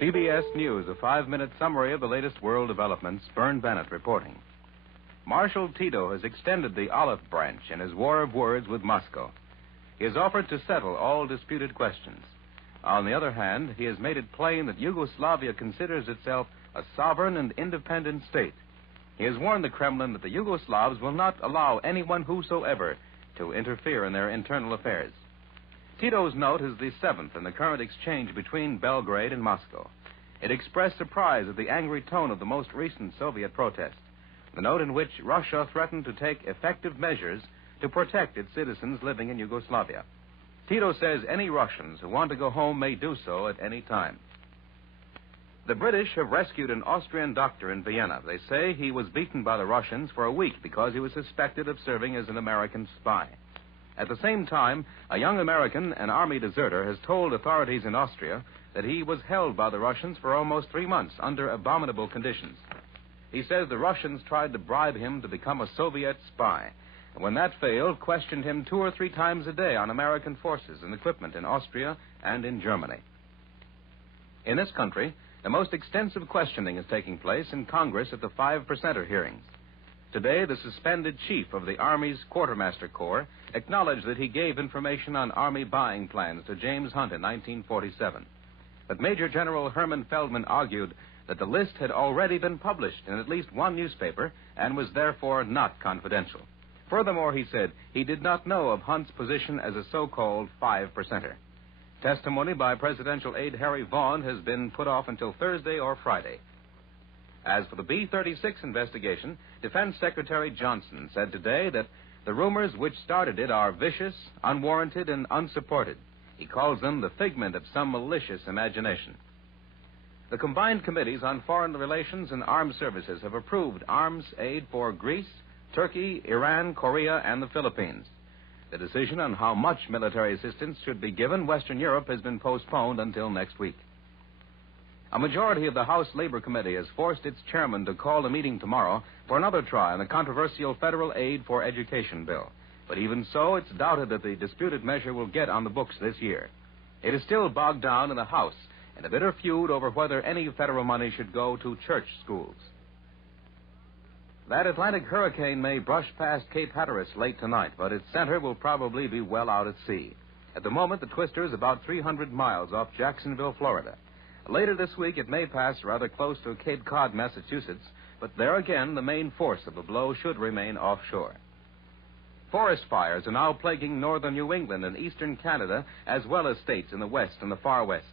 CBS News, a 5-minute summary of the latest world developments. Vern Bennett reporting. Marshal Tito has extended the olive branch in his war of words with Moscow. He has offered to settle all disputed questions. On the other hand, he has made it plain that Yugoslavia considers itself a sovereign and independent state. He has warned the Kremlin that the Yugoslavs will not allow anyone whosoever to interfere in their internal affairs. Tito's note is the 7th in the current exchange between Belgrade and Moscow. It expressed surprise at the angry tone of the most recent Soviet protest, the note in which Russia threatened to take effective measures to protect its citizens living in Yugoslavia. Tito says any Russians who want to go home may do so at any time. The British have rescued an Austrian doctor in Vienna. They say he was beaten by the Russians for a week because he was suspected of serving as an American spy. At the same time, a young American, an army deserter, has told authorities in Austria that he was held by the Russians for almost 3 months under abominable conditions. He says the Russians tried to bribe him to become a Soviet spy, and when that failed, questioned him 2 or 3 times a day on American forces and equipment in Austria and in Germany. In this country, the most extensive questioning is taking place in Congress at the 5%er hearings. Today, the suspended chief of the Army's Quartermaster Corps acknowledged that he gave information on Army buying plans to James Hunt in 1947. But Major General Herman Feldman argued that the list had already been published in at least one newspaper and was therefore not confidential. Furthermore, he said he did not know of Hunt's position as a so-called 5%er. Testimony by presidential aide Harry Vaughn has been put off until Thursday or Friday. As for the B-36 investigation, Defense Secretary Johnson said today that the rumors which started it are vicious, unwarranted, and unsupported. He calls them the figment of some malicious imagination. The combined committees on foreign relations and armed services have approved arms aid for Greece, Turkey, Iran, Korea, and the Philippines. The decision on how much military assistance should be given Western Europe has been postponed until next week. A majority of the House Labor Committee has forced its chairman to call a meeting tomorrow for another try on the controversial federal aid for education bill. But even so, it's doubted that the disputed measure will get on the books this year. It is still bogged down in the House in a bitter feud over whether any federal money should go to church schools. That Atlantic hurricane may brush past Cape Hatteras late tonight, but its center will probably be well out at sea. At the moment, the twister is about 300 miles off Jacksonville, Florida. Later this week, it may pass rather close to Cape Cod, Massachusetts, but there again, the main force of the blow should remain offshore. Forest fires are now plaguing northern New England and eastern Canada, as well as states in the west and the far west.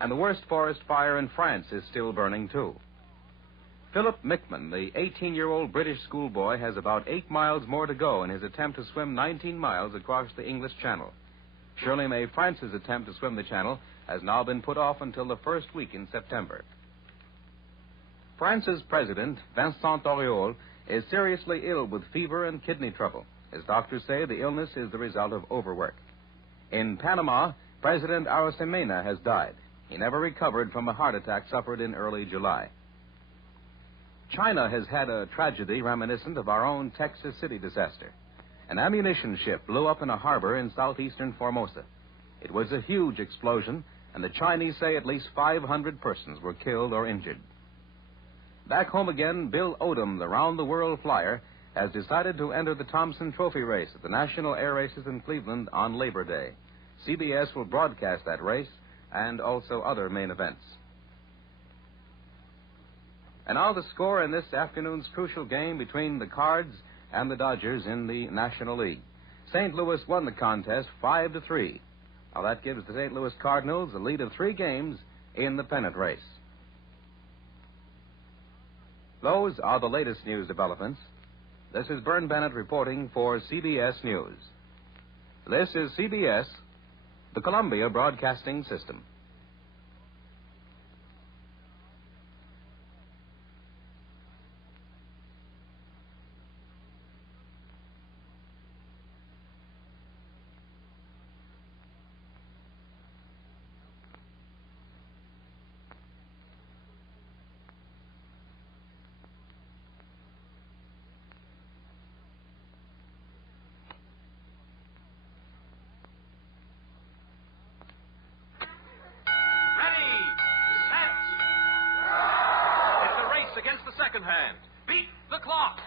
And the worst forest fire in France is still burning, too. Philip Mickman, the 18-year-old British schoolboy, has about 8 miles more to go in his attempt to swim 19 miles across the English Channel. Shirley May France's attempt to swim the channel has now been put off until the first week in September. France's president, Vincent Auriol, is seriously ill with fever and kidney trouble. His doctors say the illness is the result of overwork. In Panama, President Arosemena has died. He never recovered from a heart attack suffered in early July. China has had a tragedy reminiscent of our own Texas City disaster. An ammunition ship blew up in a harbor in southeastern Formosa. It was a huge explosion, and the Chinese say at least 500 persons were killed or injured. Back home again, Bill Odom, the round-the-world flyer, has decided to enter the Thompson Trophy race at the National Air Races in Cleveland on Labor Day. CBS will broadcast that race and also other main events. And now the score in this afternoon's crucial game between the Cards and the Dodgers in the National League. St. Louis won the contest 5-3. Now that gives the St. Louis Cardinals a lead of 3 games in the pennant race. Those are the latest news developments. This is Vern Bennett reporting for CBS News. This is CBS, the Columbia Broadcasting System. hand. Beat the clock.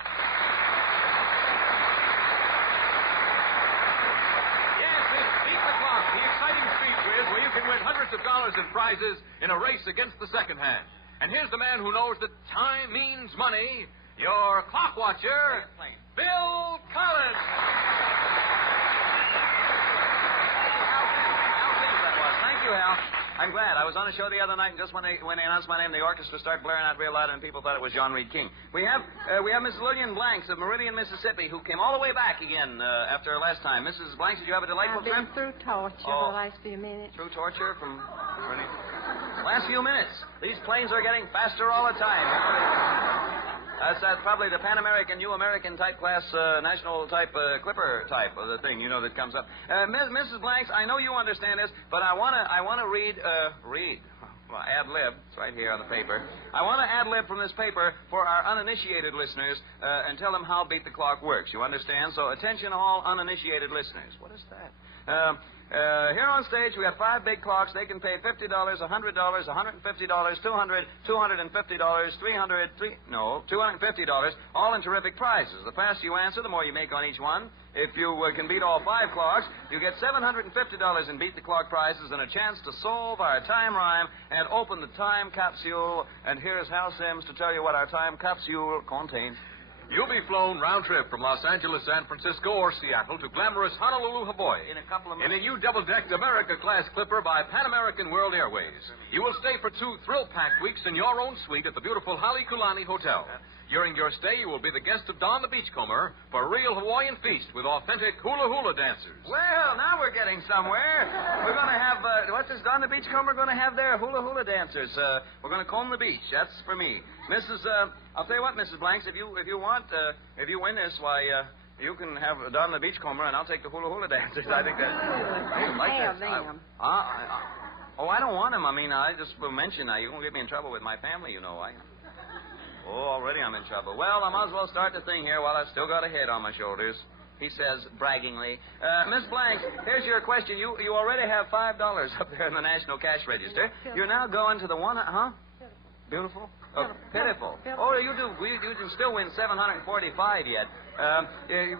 Yes, it's Beat the Clock, the exciting street quiz where you can win hundreds of dollars in prizes in a race against the second hand. And here's the man who knows that time means money, your clock watcher, Bill Collins. Thank you, Hal. I'm glad. I was on a show the other night, and just when they announced my name, the orchestra started blaring out real loud, and people thought it was John Reed King. We have Mrs. Lillian Blanks of Meridian, Mississippi, who came all the way back again after her last time. Mrs. Blanks, did you have a delightful trip? I've been through torture the last few minutes. Through torture from last few minutes. These planes are getting faster all the time. That's probably the Pan American, New American type class, national type, clipper type of the thing, that comes up. Mrs. Blanks, I know you understand this, but I want to read. Well, ad lib. It's right here on the paper. I want to ad lib from this paper for our uninitiated listeners and tell them how Beat the Clock works. You understand? So attention all uninitiated listeners. What is that? Here on stage, we have 5 big clocks. They can pay $50, $100, $150, $200, $250, $250, all in terrific prizes. The faster you answer, the more you make on each one. If you can beat all 5 clocks, you get $750 in Beat the Clock prizes and a chance to solve our time rhyme and open the time capsule. And here's Hal Sims to tell you what our time capsule contains. You'll be flown round trip from Los Angeles, San Francisco, or Seattle to glamorous Honolulu, Hawaii. In a couple of minutes. In a new double-decked America-class clipper by Pan American World Airways. You will stay for 2 thrill-packed weeks in your own suite at the beautiful Halekulani Hotel. During your stay, you will be the guest of Don the Beachcomber for a real Hawaiian feast with authentic hula-hula dancers. Well, now we're getting somewhere. We're going to have, what's this Don the Beachcomber going to have there? Hula-hula dancers. We're going to comb the beach. That's for me. I'll tell you what, Mrs. Blanks, if you want, if you win this, why, you can have Don the Beachcomber, and I'll take the hula-hula dancers. I think that... I like that. Them. I don't want them. I mean, I just will mention now. You won't get me in trouble with my family, already I'm in trouble. Well, I might as well start the thing here while I've still got a head on my shoulders. He says, braggingly. Miss Blanks, here's your question. You already have $5 up there in the National Cash Register. You're now going to the one... Huh? Beautiful? Oh, pitiful. Oh, you do. You can still win $745 yet.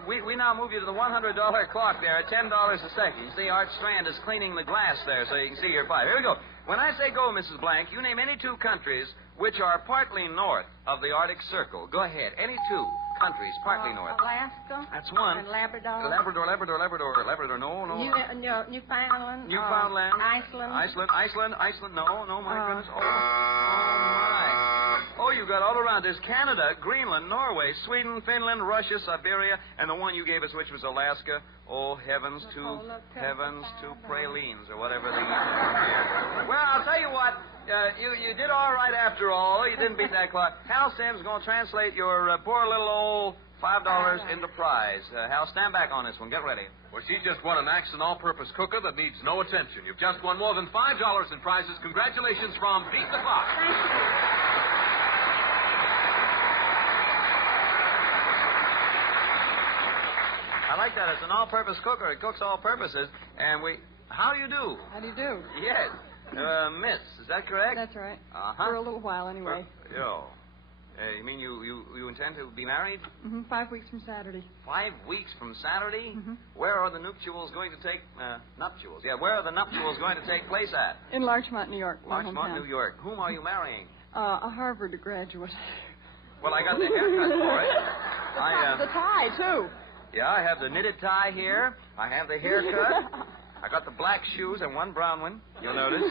We now move you to the $100 clock there at $10 a second. You see, Art Strand is cleaning the glass there so you can see your 5. Here we go. When I say go, Mrs. Blank, you name any 2 countries which are partly north of the Arctic Circle. Go ahead. Any 2 countries partly north. Alaska. That's one. And Labrador. Labrador. No. Newfoundland. Newfoundland. Iceland. Iceland. No, my goodness. Oh, my. Oh, you've got all around. There's Canada, Greenland, Norway, Sweden, Finland, Russia, Siberia, and the one you gave us, which was Alaska. Oh, heavens to pralines, or whatever they are. Well, I'll tell you what. You did all right after all. You didn't beat that clock. Hal Sims is going to translate your poor little old $5 into prize. Hal, stand back on this one. Get ready. Well, she just won an Axon all-purpose cooker that needs no attention. You've just won more than $5 in prizes. Congratulations from Beat the Clock. Thank you. I like that. It's an all-purpose cooker. It cooks all purposes. And how do you do? How do you do? Yes. Miss, is that correct? That's right. Uh-huh. For a little while, anyway. You mean you intend to be married? 5 weeks from Saturday. 5 weeks from Saturday? Mm-hmm. Where are the nuptials going to take... nuptials? Yeah, where are the nuptials going to take place at? In Larchmont, New York. Larchmont, New York. Whom are you marrying? A Harvard graduate. Well, I got the haircut for it. The tie, too. Yeah, I have the knitted tie here. I have the haircut. I got the black shoes and one brown one, you'll notice.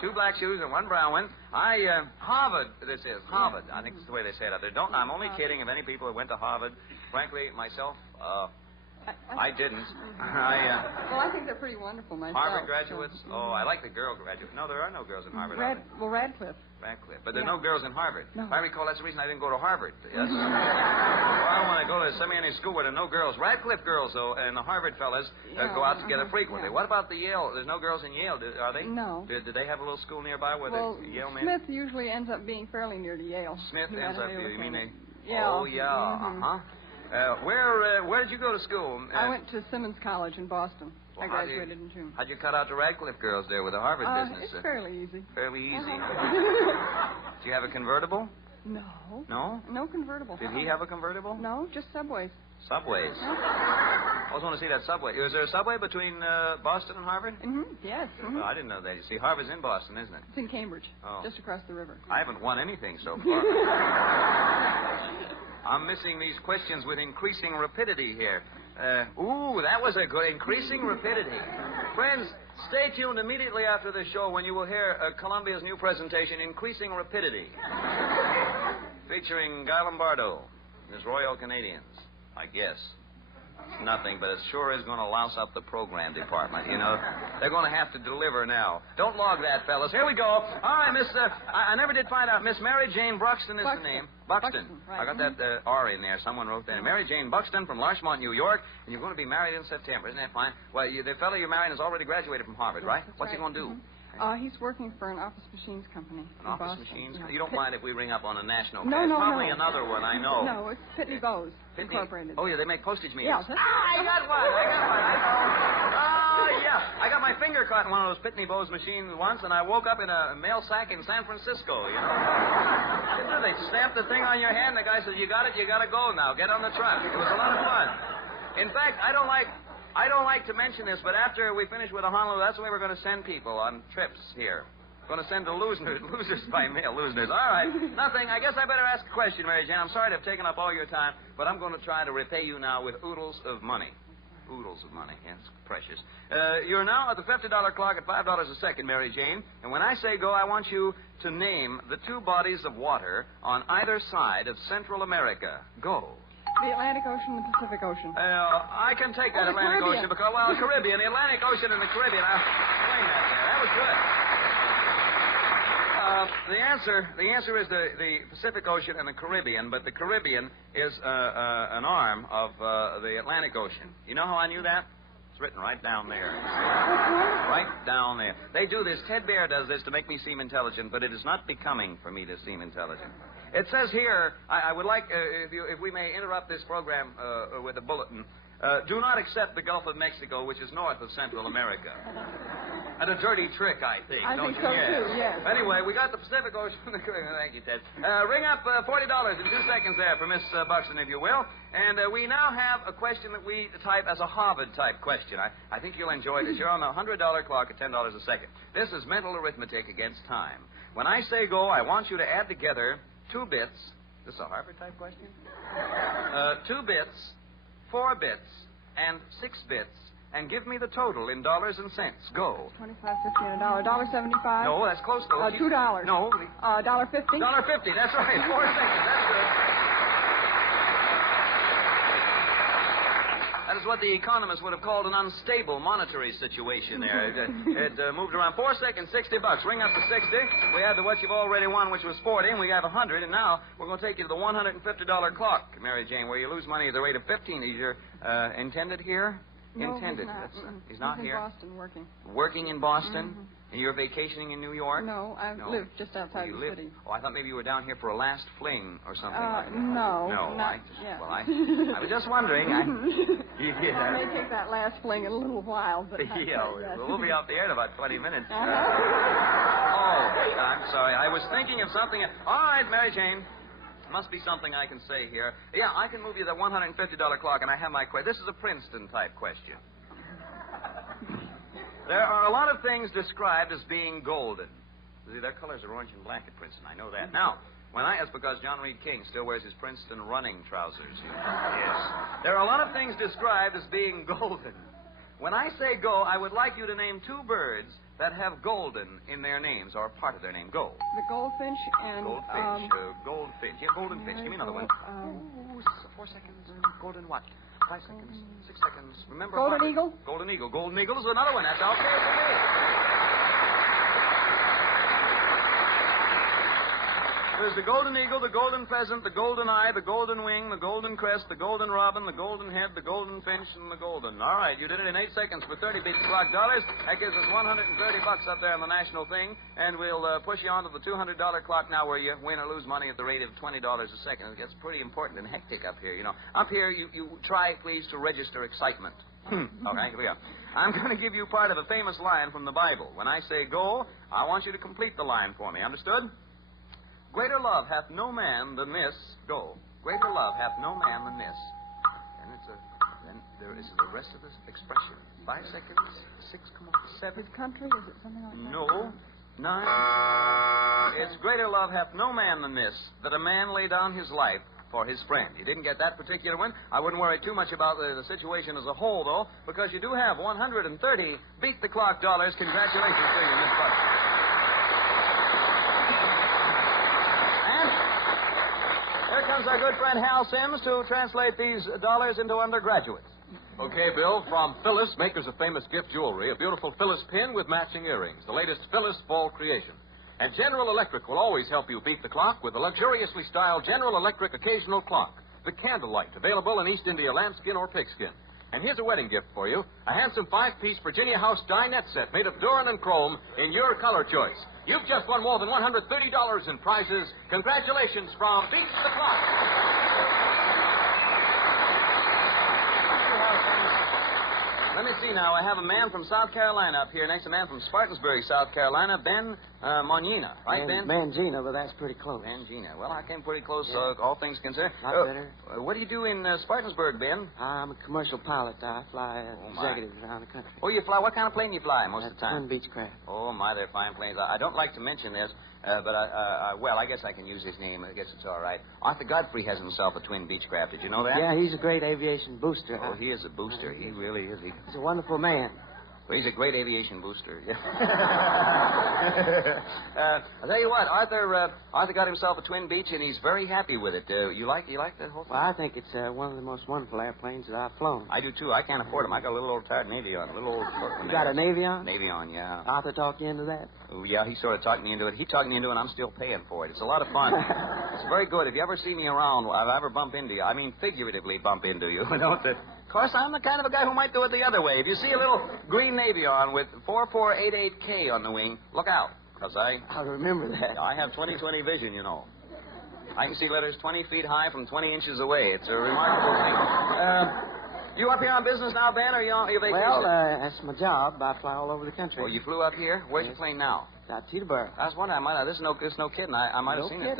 2 black shoes and 1 brown one. Harvard, this is. Harvard. I think that's the way they say it out there. I'm only kidding if any people who went to Harvard. Frankly, myself, I didn't. Well, I think they're pretty wonderful myself. Harvard graduates? Oh, I like the girl graduates. No, there are no girls in Harvard. Radcliffe. Radcliffe. But there are no girls in Harvard. No. If I recall, that's the reason I didn't go to Harvard. Yes. Well, I don't want to go to any school where there are no girls. Radcliffe girls, though, and the Harvard fellas go out together frequently. What about the Yale? There's no girls in Yale, are they? No. Do they have a little school nearby where the Yale men? Smith usually ends up being fairly near to Yale. Smith ends up, you mean they... Yeah. Oh, yeah. Mm-hmm. Uh-huh. Where did you go to school? I went to Simmons College in Boston. Well, I graduated in June. How'd you cut out the Radcliffe girls there with the Harvard business? It's fairly easy. Fairly easy. Do you have a convertible? No. No? No convertible. Did he have a convertible? No, just subways. Subways. I always want to see that subway. Is there a subway between Boston and Harvard? Mm-hmm. Yes. Mm-hmm. Oh, I didn't know that. You see, Harvard's in Boston, isn't it? It's in Cambridge, Oh. just across the river. I haven't won anything so far. I'm missing these questions with increasing rapidity here. That was a good increasing rapidity. Friends, stay tuned immediately after the show when you will hear Columbia's new presentation, Increasing Rapidity, featuring Guy Lombardo and his Royal Canadians. I guess. It's nothing, but it sure is going to louse up the program department, you know. They're going to have to deliver now. Don't log that, fellas. Here we go. All right, Miss... I never did find out. Miss Mary Jane Buxton is the name. Buxton. Right. I got that R in there. Someone wrote that. Mary Jane Buxton from Larchmont, New York, and you're going to be married in September. Isn't that fine? Well, the fellow you're marrying has already graduated from Harvard, right? What's he going to do? Mm-hmm. He's working for an office machines company An in office Boston. machines? Yeah. You don't mind if we ring up on a national No, cast? no, Probably no. another one, I know. No, it's Pitney Bowes Pitney- Incorporated. Oh, yeah, they make postage meters. Yeah, that's I got one. I know. Oh, yeah. I got my finger caught in one of those Pitney Bowes machines once, and I woke up in a mail sack in San Francisco, you know. They stamped the thing on your hand, and the guy says, you got it, you got to go now. Get on the truck. It was a lot of fun. In fact, I don't like to mention this, but after we finish with the Honolulu, that's the way we're going to send people on trips here. Going to send the losers by mail. Losers. All right. Nothing. I guess I better ask a question, Mary Jane. I'm sorry to have taken up all your time, but I'm going to try to repay you now with oodles of money. Oodles of money. Yes, precious. You're now at the $50 clock at $5 a second, Mary Jane. And when I say go, I want you to name the two bodies of water on either side of Central America. Go. The Atlantic Ocean and the Pacific Ocean. I can take that the Atlantic Caribbean. Ocean because, well, Caribbean, the Atlantic Ocean and the Caribbean. I'll explain that there. That was good. The answer is the Pacific Ocean and the Caribbean, but the Caribbean is an arm of the Atlantic Ocean. You know how I knew that? It's written right down there. Right down there. They do this. Ted Bear does this to make me seem intelligent, but it is not becoming for me to seem intelligent. It says here, I would like, if we may interrupt this program with a bulletin, do not accept the Gulf of Mexico, which is north of Central America. And a dirty trick, I think. I don't think you? so, Yes. too, yes. Anyway, we got the Pacific Ocean. Thank you, Ted. Ring up $40 in 2 seconds there for Miss Buxton, if you will. And we now have a question that we type as a Harvard-type question. I think you'll enjoy this. You're on the $100 clock at $10 a second. This is mental arithmetic against time. When I say go, I want you to add together 2 bits. Is this a Harvard-type question? 2 bits, 4 bits, and 6 bits, and give me the total in dollars and cents. Go. 25, 50, and $1. $1.75. No, that's close, though. $2. No. $1.50. $1.50, that's right. 4 seconds, that's good. That is what the economists would have called an unstable monetary situation there. It moved around 4 seconds, $60. Ring up to 60. We have the what you've already won, which was 40, and we have 100, and now we're going to take you to the $150 clock, Mary Jane, where you lose money at the rate of 15. Is your intended here? No, Intended. He's He's not not. here. In Boston working. Working in Boston? And you're vacationing in New York? No, I live just outside you the live? city. Oh, I thought maybe you were down here for a last fling or something like that. No. No, not yet. Well, I was just wondering. I may take that last fling in a little while, but not Yeah, quite yet. we'll be off the air in about 20 minutes. Uh-huh. I'm sorry. I was thinking of something. All right, Mary Jane. Must be something I can say here. Yeah, I can move you that $150 clock, and I have my question. This is a Princeton-type question. There are a lot of things described as being golden. See, their colors are orange and black at Princeton. I know that. Now, that's because John Reed King still wears his Princeton running trousers. Yes. There are a lot of things described as being golden. When I say go, I would like you to name 2 birds that have golden in their names, or part of their name. Go. The goldfinch and... Goldfinch. Goldfinch. Yeah, golden finch. Give me another one. 4 seconds. Golden what? 5 seconds. 6 seconds. Remember... Golden eagle? Golden eagle. Golden eagle is another one. That's okay for me. There's the golden eagle, the golden pheasant, the golden eye, the golden wing, the golden crest, the golden robin, the golden head, the golden finch, and the golden. All right, you did it in 8 seconds for 30 beat clock dollars. That gives us $130 up there on the national thing, and we'll push you on to the $200 clock now, where you win or lose money at the rate of $20 a second. It gets pretty important and hectic up here. You know, up here you try, please, to register excitement. All right, here we are. I'm going to give you part of a famous line from the Bible. When I say go, I want you to complete the line for me. Understood? Greater love hath no man than this. Go. Greater love hath no man than this. Then there is the rest of this expression. 5 seconds, 6.7. His country, is it something like that? No. 9. It's greater love hath no man than this, that a man lay down his life for his friend. You didn't get that particular one. I wouldn't worry too much about the situation as a whole, though, because you do have 130 beat-the-clock dollars. Congratulations to you, Miss Butler. And here comes our good friend Hal Sims to translate these dollars into undergraduates. Okay, Bill, from Phyllis, makers of famous gift jewelry, a beautiful Phyllis pin with matching earrings, the latest Phyllis fall creation. And General Electric will always help you beat the clock with the luxuriously styled General Electric occasional clock, the candlelight, available in East India lambskin or pigskin. And here's a wedding gift for you, a handsome 5-piece Virginia House dinette set made of Duran and chrome in your color choice. You've just won more than $130 in prizes. Congratulations from Beat the Clock. Let me see now. I have a man from South Carolina up here next, a man from Spartansburg, South Carolina, Ben Monina. Right, Ben? Mangina, but that's pretty close. Mangina. Well, I came pretty close, all things considered. Not better. What do you do in Spartansburg, Ben? I'm a commercial pilot. I fly executives around the country. Oh, you fly? What kind of plane do you fly most of the time? Twin Beechcraft. Oh, my, they're fine planes. I don't like to mention this, but I guess I can use his name. I guess it's all right. Arthur Godfrey has himself a twin Beechcraft. Did you know that? Yeah, he's a great aviation booster. Oh, he is a booster. He really is. He's a wonderful man. Well, he's a great aviation booster. Yeah. I'll tell you what, Arthur got himself a twin Beech, and he's very happy with it. You like that whole thing? Well, I think it's one of the most wonderful airplanes that I've flown. I do too. I can't afford them. I got a little old tired Navion, a little old. You got a Navion? Navion, yeah. Arthur talked you into that? Oh, yeah, he sort of talked me into it. He talked me into it, and I'm still paying for it. It's a lot of fun. It's very good. If you ever see me around, if I ever bump into you, I mean figuratively bump into you. Of course, I'm the kind of a guy who might do it the other way. If you see a little green Navion with 4488K on the wing, look out, because I'll remember that. I have 20/20 vision, you know. I can see letters 20 feet high from 20 inches away. It's a remarkable thing. You up here on business now, Ben, or you on your vacation? Well, that's my job. I fly all over the country. Oh, you flew up here? Where's your plane now? Teterboro. I was wondering. This is no kidding. I might have seen it.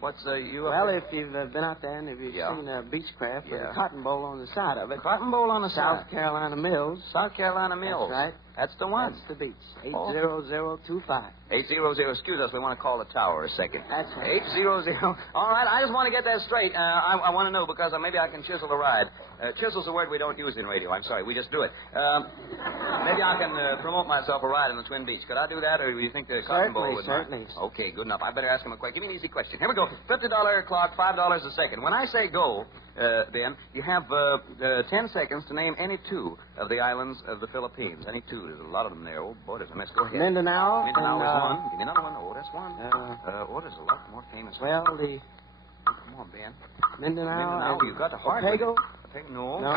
What's you up Well, there? if you've been out there and if you've seen a Beechcraft with a cotton bowl on the side of it. Cotton bowl on the side. South Carolina Mills. South Carolina Mills. That's right. That's the one. That's the Beech. 80025. 800. Excuse us. We want to call the tower a second. That's right. 800. All right. I just want to get that straight. I want to know because maybe I can chisel a ride. Chisel's a word we don't use in radio. I'm sorry. We just do it. Maybe I can promote myself a ride in the Twin Beach. Could I do that, or do you think the cotton bowl would? Certainly. Okay. Good enough. I better ask him a question. Give me an easy question. Here we go. $50 clock, $5 a second. When I say go, Ben, you have 10 seconds to name any two of the islands of the Philippines. Any two. There's a lot of them there. Oh, boy, there's a mess. Go ahead. Mindanao. Mindanao is one. Give me another one. Oh, that's one. There's a lot more famous. Well, Come on, Ben. Mindanao. You got the hard Otago? No. No. Oh,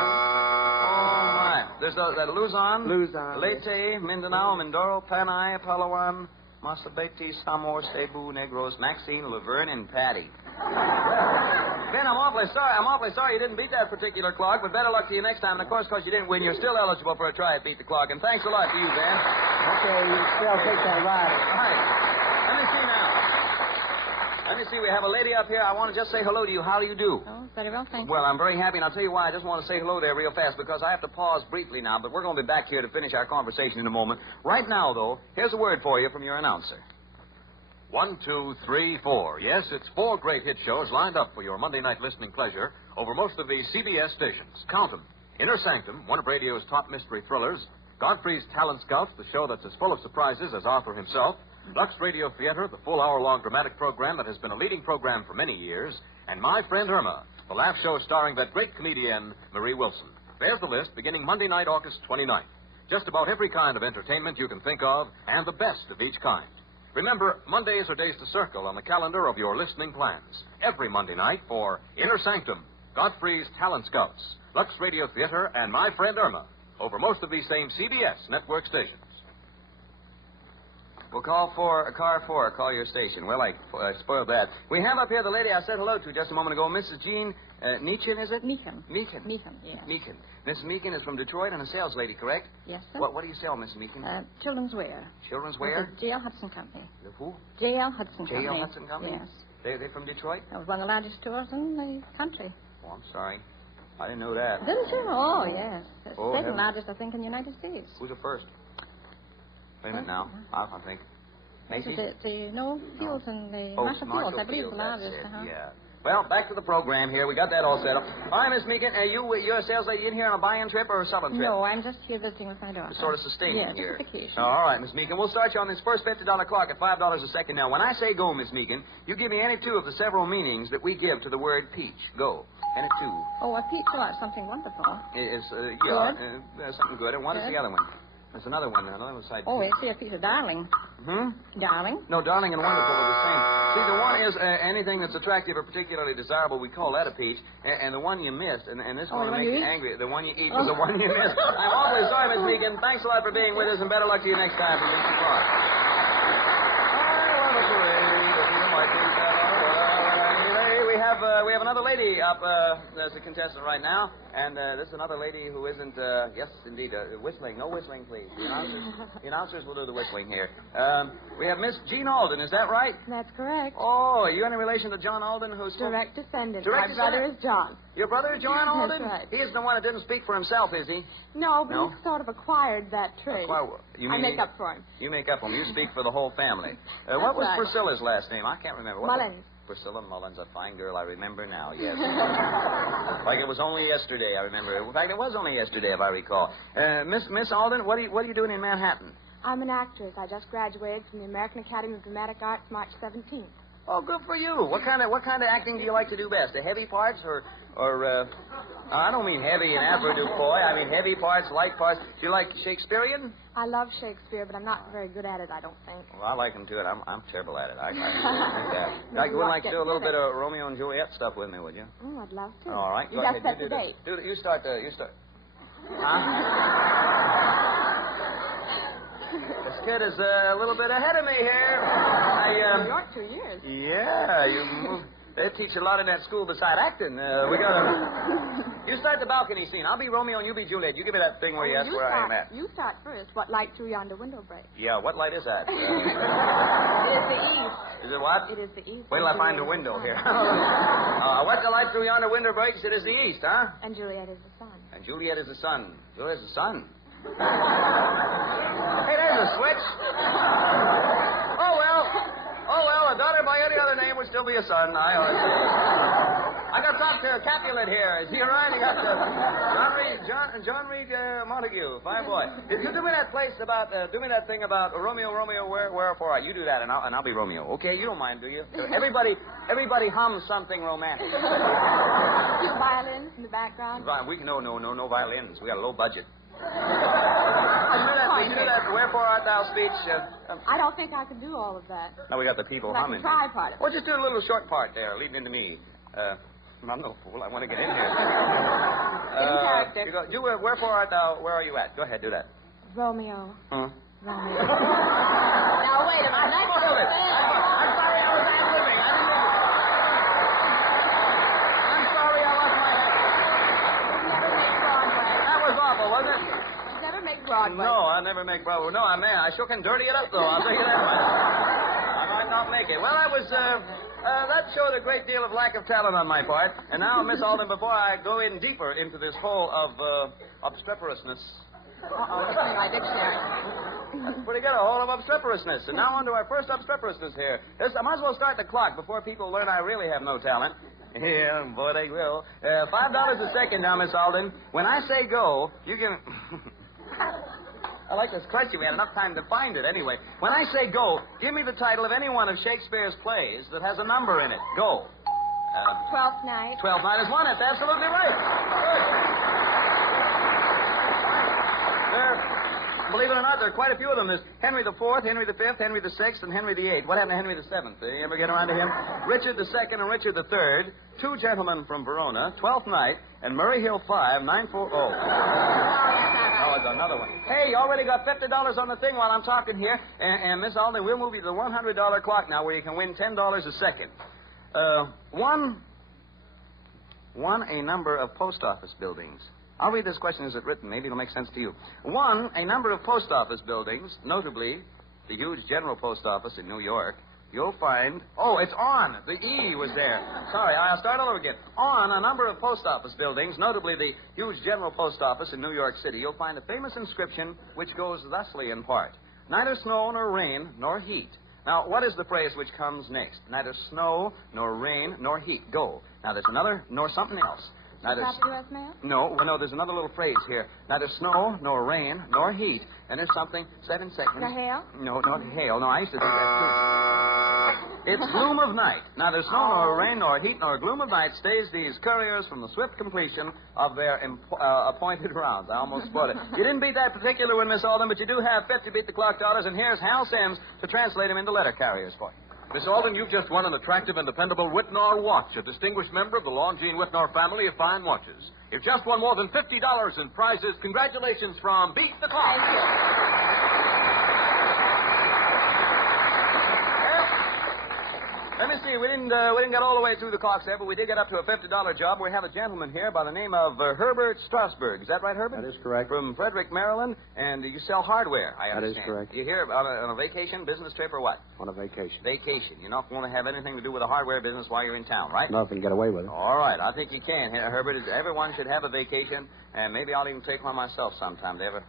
my. There's that Luzon. Luzon. Leyte, Mindanao, Mindoro, Panay, Palawan, Masabete, Samor, Cebu, Negros, Maxine, Laverne, and Patty. Ben, I'm awfully sorry you didn't beat that particular clock, but better luck to you next time. And, of course, because you didn't win, you're still eligible for a try at Beat the Clock. And thanks a lot to you, Ben. Okay, you still take that ride. All right. Let me see now. We have a lady up here. I want to just say hello to you. How do you do? Oh, very well, thank you. Well, I'm very happy, and I'll tell you why. I just want to say hello there real fast because I have to pause briefly now, but we're going to be back here to finish our conversation in a moment. Right now, though, here's a word for you from your announcer. 1, 2, 3, 4. Yes, it's 4 great hit shows lined up for your Monday night listening pleasure over most of the CBS stations. Count them. Inner Sanctum, one of radio's top mystery thrillers. Godfrey's Talent Scouts, the show that's as full of surprises as Arthur himself. Lux Radio Theater, the full hour-long dramatic program that has been a leading program for many years. And My Friend Irma, the laugh show starring that great comedian, Marie Wilson. There's the list beginning Monday night, August 29th. Just about every kind of entertainment you can think of, and the best of each kind. Remember, Mondays are days to circle on the calendar of your listening plans. Every Monday night for Inner Sanctum, Godfrey's Talent Scouts, Lux Radio Theater, and My Friend Irma, over most of these same CBS network stations. We'll call your station. Well, I spoiled that. We have up here the lady I said hello to just a moment ago, Mrs. Jean Meechan, is it? Meehan. Meechan. Meehan, yes. Meechan. Mrs. Meechan is from Detroit and a sales lady, correct? Yes, sir. What do you sell, Mrs. Meechan? Children's wear. Children's With wear? the J.L. Hudson Company. The who? J.L. Hudson Company. J.L. Hudson Company? Yes. They're from Detroit? That was one of the largest stores in the country. Oh, I'm sorry. I didn't know that. Didn't you? Oh, yes. It's Oh, the second heavens. largest, I think, in the United States. Who's the first? Wait a minute now. I think. Macy's? The Fields and the Oh, Marshall Fields, I believe, Field, is the largest. that's it, Yeah. Well, back to the program here. We got that all set up. All right, Miss Meekin, you're a sales lady in here on a buying trip or a selling trip? No, I'm just here visiting with my daughter. To sort of sustain yes, you here. just a vacation. Oh, all right, Miss Meekin. We'll start you on this first $50 clock at $5 a second. Now, when I say go, Miss Meekin, you give me any two of the several meanings that we give to the word peach. Go. Any two. Oh, a peach is something wonderful. It's Good. something good. And what is Good. the other one? There's another one. Another one side. Oh, it's a piece of darling. Hmm? Darling. No, darling and wonderful are the same. See, the one is anything that's attractive or particularly desirable. We call that a peach. And the one you missed, and this one will make you angry. The one you eat was the one you missed. I'm awfully sorry, Miss Meekin. Thanks a lot for being with us, and better luck to you next time from Mr. Clark. We have another lady up as a contestant right now, and this is another lady who isn't, yes, indeed, whistling. No whistling, please. The announcers will do the whistling here. We have Miss Jean Alden, is that right? That's correct. Oh, are you any relation to John Alden, who's... Direct descendant. Direct My brother descendant? is John. Your brother is John Alden? That's right. He's the one that didn't speak for himself, is he? No, but No? he sort of acquired that trait. You I mean make up for him. You make up for him. You speak for the whole family. What was right. Priscilla's last name? I can't remember. What Mullins. Priscilla Mullins, a fine girl. I remember now, yes. Like it was only yesterday, I remember. In fact, it was only yesterday, if I recall. Miss Alden, what are you doing in Manhattan? I'm an actress. I just graduated from the American Academy of Dramatic Arts March 17th. Oh, good for you. What kind of acting do you like to do best? The heavy parts or I don't mean heavy in avoirdupois. I mean heavy parts, light parts. Do you like Shakespearean? I love Shakespeare, but I'm not very good at it, I don't think. Well, I like him too, and I'm terrible at it. I you would like to do a little bit of Romeo and Juliet stuff with me, would you? Oh, I'd love to. All right. You Go just ahead. set the date. You start. Huh? This kid is a little bit ahead of me here. New York, 2 years. Yeah, you move. They teach a lot in that school beside acting. You start the balcony scene. I'll be Romeo and you be Juliet. You give me that thing where I am at. You start first. What light through yonder window break? Yeah, what light is that? It is the east. Is it what? It is the east. Wait till I find a window here. What the light through yonder window breaks? It is the east, huh? And Juliet is the sun. And Juliet is the sun. Juliet is the sun. Hey, there's a switch. Oh, well, a daughter by any other name would still be a son. I got to talk to Capulet here. Is he around? You got John Reed Montague. Fine boy. If you do me that thing about Romeo, wherefore art. You do that, and I'll be Romeo. Okay, you don't mind, do you? Everybody hums something romantic. Violins in the background. Right, no violins. We got a low budget. We do that wherefore art thou speech. I don't think I can do all of that. Now we got the people But I humming. can try part of it. Well, just do a little short part there, leading into me. I'm no fool. I want to get in here. character. Wherefore art thou? Where are you at? Go ahead, do that. Romeo. Huh? Romeo. Now, wait a minute. I'm sorry, I was ad-libbing. I'm sorry, I lost my head. Never make Broadway. That was awful, wasn't it? Never make Broadway. No, I never make Broadway. No, I sure can dirty it up, though. I'll tell you that much. I might not make it. Well, that showed a great deal of lack of talent on my part. And now, Miss Alden, before I go in deeper into this hole of obstreperousness. That's in my dictionary. That's pretty good, a hole of obstreperousness. And now on to our first obstreperousness here. I might as well start the clock before people learn I really have no talent. Yeah, boy, they will. $5 a second now, Miss Alden. When I say go, you can... I like this question. We had enough time to find it anyway. When I say go, give me the title of any one of Shakespeare's plays that has a number in it. Go. 12th night. 12 minus 1. That's absolutely right. Good. Believe it or not, there are quite a few of them. There's Henry IV, Henry V, Henry VI, and Henry VIII. What happened to Henry VII? Did you ever get around to him? Richard II and Richard III, Two Gentlemen from Verona, Twelfth Night, and Murray Hill 5, 940. Oh, it's another one. Hey, you already got $50 on the thing while I'm talking here. And Miss Alden, we'll move you to the $100 clock now where you can win $10 a second. One, a number of post office buildings. I'll read this question as it's written. Maybe it'll make sense to you. One, a number of post office buildings, notably the huge General Post Office in New York. You'll find... Oh, it's on. The E was there. Sorry, I'll start all over again. On a number of post office buildings, notably the huge General Post Office in New York City, you'll find a famous inscription which goes thusly in part. Neither snow nor rain nor heat. Now, what is the phrase which comes next? Neither snow nor rain nor heat. Go. Now, there's another nor something else. Neither... Is that U.S. mail? No, there's another little phrase here. Neither snow nor rain nor heat. And there's something, 7 seconds. The hail? No, not hail. No, I used to think that, too. It's gloom of night. Neither snow nor rain nor heat nor gloom of night stays these couriers from the swift completion of their appointed rounds. I almost spoiled it. You didn't beat that particular one, Miss Alden, but you do have 50 beat-the-clock dollars, and here's Hal Sims to translate them into letter carriers for you. Miss Alden, you've just won an attractive and dependable Whitnor watch, a distinguished member of the Longines Whitnor family of fine watches. You've just won more than $50 in prizes. Congratulations from Beat the Clock. Let me see. We didn't get all the way through the clocks there, but we did get up to a $50 job. We have a gentleman here by the name of Herbert Strasburg. Is that right, Herbert? That is correct. From Frederick, Maryland, and you sell hardware, I That understand. is correct. You here on a vacation, business trip, or what? On a vacation. Vacation. You're not going to have anything to do with the hardware business while you're in town, right? No, if we can get away with it. All right. I think you can, Herbert. Everyone should have a vacation, and maybe I'll even take one myself sometime to ever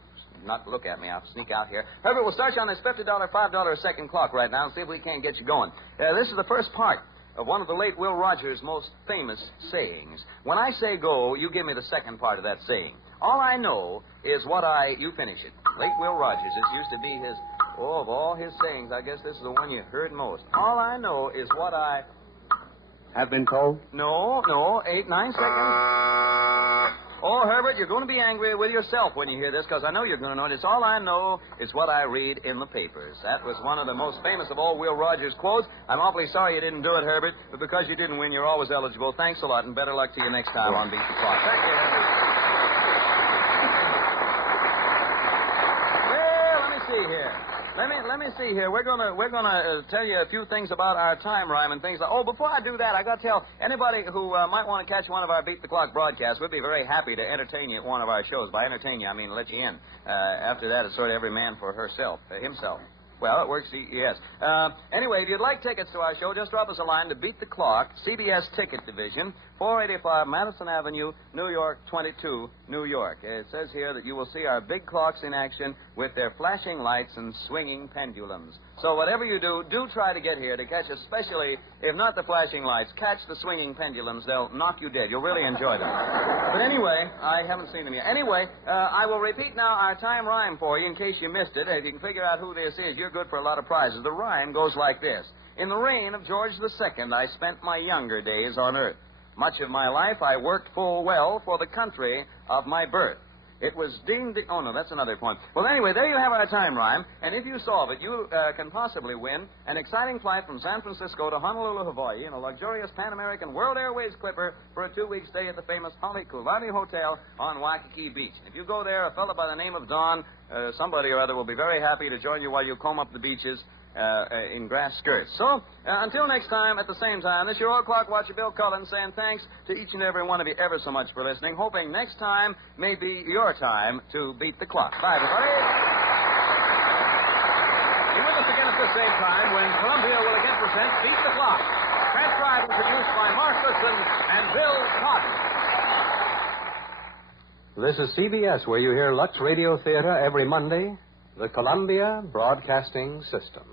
not look at me. I'll sneak out here. Herbert, we'll start you on this $50, $5 a second clock right now and see if we can't get you going. This is the first part of one of the late Will Rogers' most famous sayings. When I say go, you give me the second part of that saying. All I know is what you finish it. Late Will Rogers, this used to be his, of all his sayings, I guess this is the one you heard most. All I know is what I... Have been told? No, 8, 9 seconds. Oh, Herbert, you're going to be angry with yourself when you hear this, because I know you're going to know it. It's all I know is what I read in the papers. That was one of the most famous of all Will Rogers' quotes. I'm awfully sorry you didn't do it, Herbert, but because you didn't win, you're always eligible. Thanks a lot, and better luck to you next time on Beat the Clock. Thank you, Herbert. Well, let me see here. Let me see here. We're gonna tell you a few things about our time rhyme and things like. Oh, before I do that, I got to tell anybody who might want to catch one of our Beat the Clock broadcasts. We'd be very happy to entertain you at one of our shows. By entertain you, I mean let you in. After that, it's sort of every man for himself. Well, it works, yes. Anyway, if you'd like tickets to our show, just drop us a line to Beat the Clock, CBS Ticket Division, 485 Madison Avenue, New York, 22, New York. It says here that you will see our big clocks in action with their flashing lights and swinging pendulums. So whatever you do, do try to get here to catch, especially, if not the flashing lights, catch the swinging pendulums. They'll knock you dead. You'll really enjoy them. But anyway, I haven't seen them yet. Anyway, I will repeat now our time rhyme for you in case you missed it. If you can figure out who this is, you're good for a lot of prizes. The rhyme goes like this. In the reign of George II, I spent my younger days on earth. Much of my life I worked full well for the country of my birth. It was deemed... Oh, no, that's another point. Well, anyway, there you have our time rhyme. And if you solve it, you can possibly win an exciting flight from San Francisco to Honolulu, Hawaii in a luxurious Pan American World Airways Clipper for a 2-week stay at the famous Halekulani Hotel on Waikiki Beach. If you go there, a fellow by the name of Don, somebody or other, will be very happy to join you while you comb up the beaches in grass skirts. So, until next time, at the same time, this is your old clock watcher, Bill Cullen, saying thanks to each and every one of you ever so much for listening, hoping next time may be your time to beat the clock. Bye, everybody. Be with us again at the same time when Columbia will again present Beat the Clock. Transcribed and produced by Mark Lipson and Bill Cotton. This is CBS, where you hear Lux Radio Theater every Monday, the Columbia Broadcasting System.